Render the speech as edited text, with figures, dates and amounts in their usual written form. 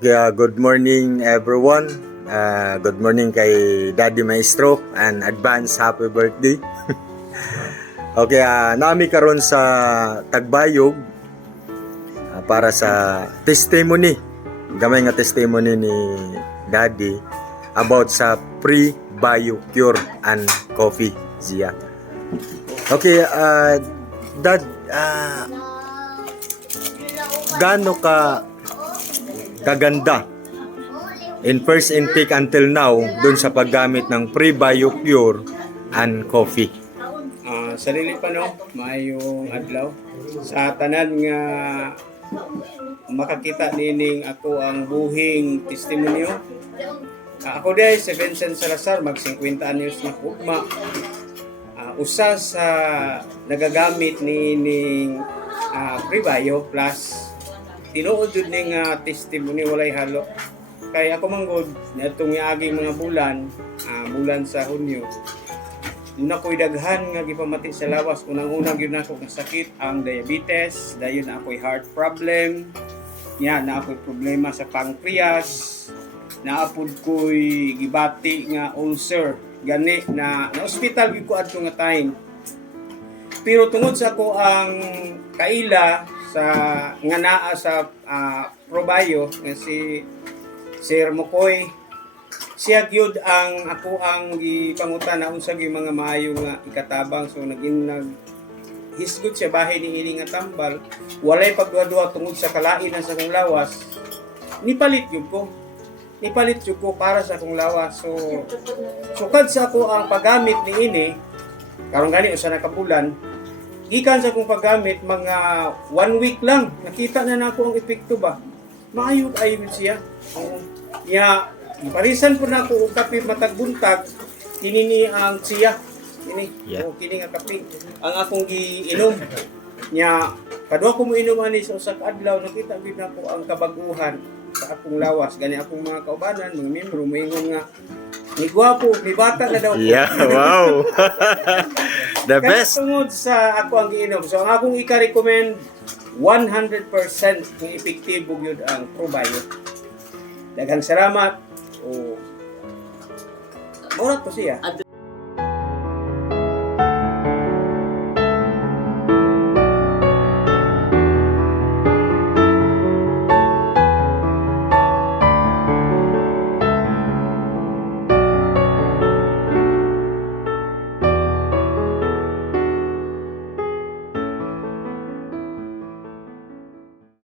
Okay, good morning everyone. Good morning kay Daddy Maestro and advance happy birthday. Okay, nami karon sa Tagbayog para sa testimony. Gamay nga testimony ni Daddy about sa pre-bio cure and coffee siya. Okay, Dad, gaano ka kaganda in first intake until now dun sa paggamit ng pre-bio cure and coffee? Sarili pa no, maayong adlaw sa tanan nga makakita nining ako ang buhing testimonyo. Ako day si Vincent Salazar, mag 50 anyos na ugma. Usa sa nagagamit nining pre-bio plus tinuod jud ning testimony walay halo. Kay ako manggod natong aging mga bulan sa Hunyo. Una ko'y daghan nga gipamati sa lawas. Unang-unang yun ako nasakit ang diabetes, dayon na ako'y heart problem, na ako'y problema sa pancreas, naapod ko'y gibati nga ulcer, gani na hospital gyud ko adto nga time. Pero tungod sa ako ang kaila sa nga naa sa ProBio nga si Sir Mokoy, siya gyud ang ako ang gipangutan na unsa gyud mga maayo nga ikatabang. So hisgot siya bahay ni ini nga tambal, walay pagduwa-duwa tungod sa kalain sa akong lawas. Nipalit gyud ko para sa akong lawas. So sukad sa ako ang paggamit ni ini karon gani usa na ka bulan, gikan sa akong paggamit mga 1 week lang nakita na nako ang epekto ba. Maayo ayon siya. Parisan po na ako og kape matag buntag, kini ang siya. Kini nga kape ang akong giinom. Nya kadua ko mo inom ani sa usa ka adlaw, nakita gid nako ang kabaguhan sa akong lawas. Gani akong mga kaubanan, mga membro moingon nga ni gwapo, ni bata na daw ko. Yeah, wow. The best. Tungod sa ako ang giinom. So ang akong ika-recommend 100% nga epektibo gyud ang ProBio. Daghang salamat. Mura po siya.